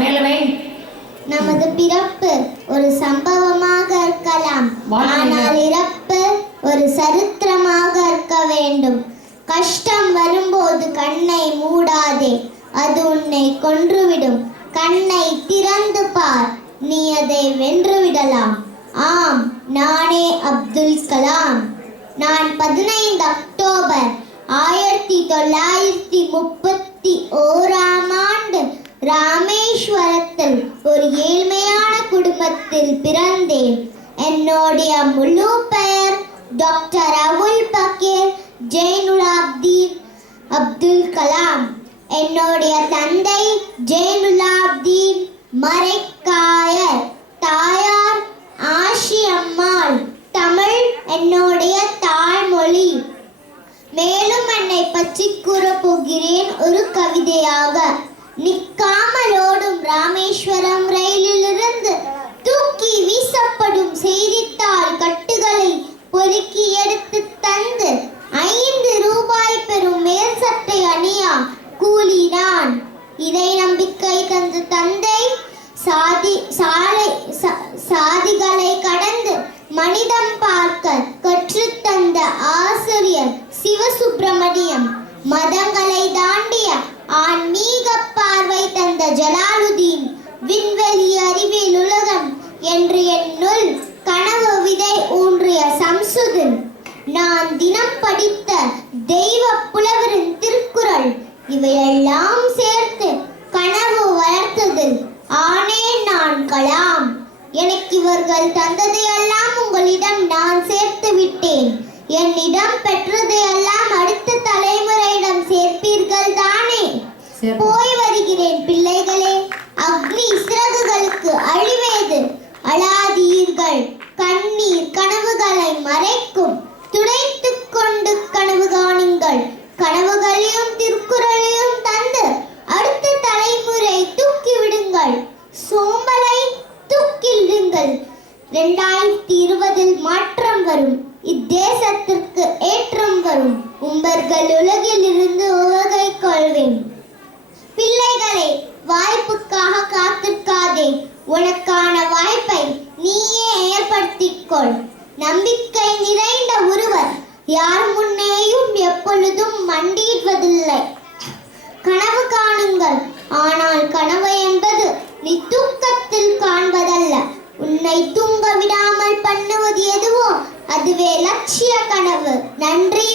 மேலவே நமது பிறப்பு ஒரு சம்பவமாக இருக்கலாம். ஆனால் இறப்பு ஒரு சரித்திரமாக இருக்க வேண்டும். கஷ்டம் வரும்போது கண்ணை மூடாதே அது உன்னை கொன்றுவிடும். கண்ணை திறந்து பார் நீ அதை வென்றுவிடலாம். ஆம் நானே அப்துல் கலாம். நான் பதினைந்து அக்டோபர் ஆயிரத்தி தொள்ளாயிரத்தி முப்பத்தி ஓராம் ஒரு ஏழ்மையான குடும்பத்தில் பிறந்தேன். என்னுடைய முழு பெயர் டாக்டர் அவுல் பக்கீர் ஜெயினுலாப்தீன் அப்துல் கலாம். என்னுடைய தந்தை ஜெயினுலாப்தீன் மரைக்காயர் தாயார் ஆஷி அம்மாள். தமிழ் என்னுடைய தாய்மொழி. மேலும் என்னை பற்றி கூற போகிறேன் ஒரு கவிதையாக. நிற்காமல் ஓடும் ராமேஸ்வரம் இதை நம்பிக்கை தந்த தந்தை சாதி சாலை சா- சாதிகளை கடந்து மனிதம் பார்க்க கற்றுத்தந்த ஆசிரியர் சிவசுப்பிரமணியம் மதங்களை தாண்டிய ஆன்மீக பார்வை தந்த ஜலாலுதீன் விண்வெளி அறிவியல் உலகம் என்று என்னுள் கனவு விதை ஊன்றிய சம்சுதன். நான் தினம் படித்த தெய்வ புலவரின் திருக்குறள். இவையெல்லாம் சேர்த்து கனவு வளர்த்ததில் ஆனே நான் கலாம் எனக்கு இவர்கள் தந்ததையெல்லாம் உங்களிடம் நான் சேர்த்து விட்டேன். என்னிடம் பெற்றதையெல்லாம் அடுத்த தலைமுறையிடம் சேர்ப்பீர்கள் தானே. போய் இரண்டாயிரத்தி இருபதில் மாற்றம் வரும். இத்தேசத்திற்கு ஏற்றம் வரும். உம்பர்கள் உலகில் இருந்து உலகை கொள்வேன். பிள்ளைகளே வாய்ப்புக்காக காத்திருக்காதே. உனக்கான வாய்ப்பை நீயே ஏற்படுத்திக்கொள். நம்பிக்கை நிறைந்த ஒருவர் யார் முன்னேயும் எப்பொழுதும் மண்டியிடுவதில்லை. கனவு காணுங்கள். ஆனால் கனவு என்பது நித்தும் அதுவே லட்சிய கனவு. நன்றி.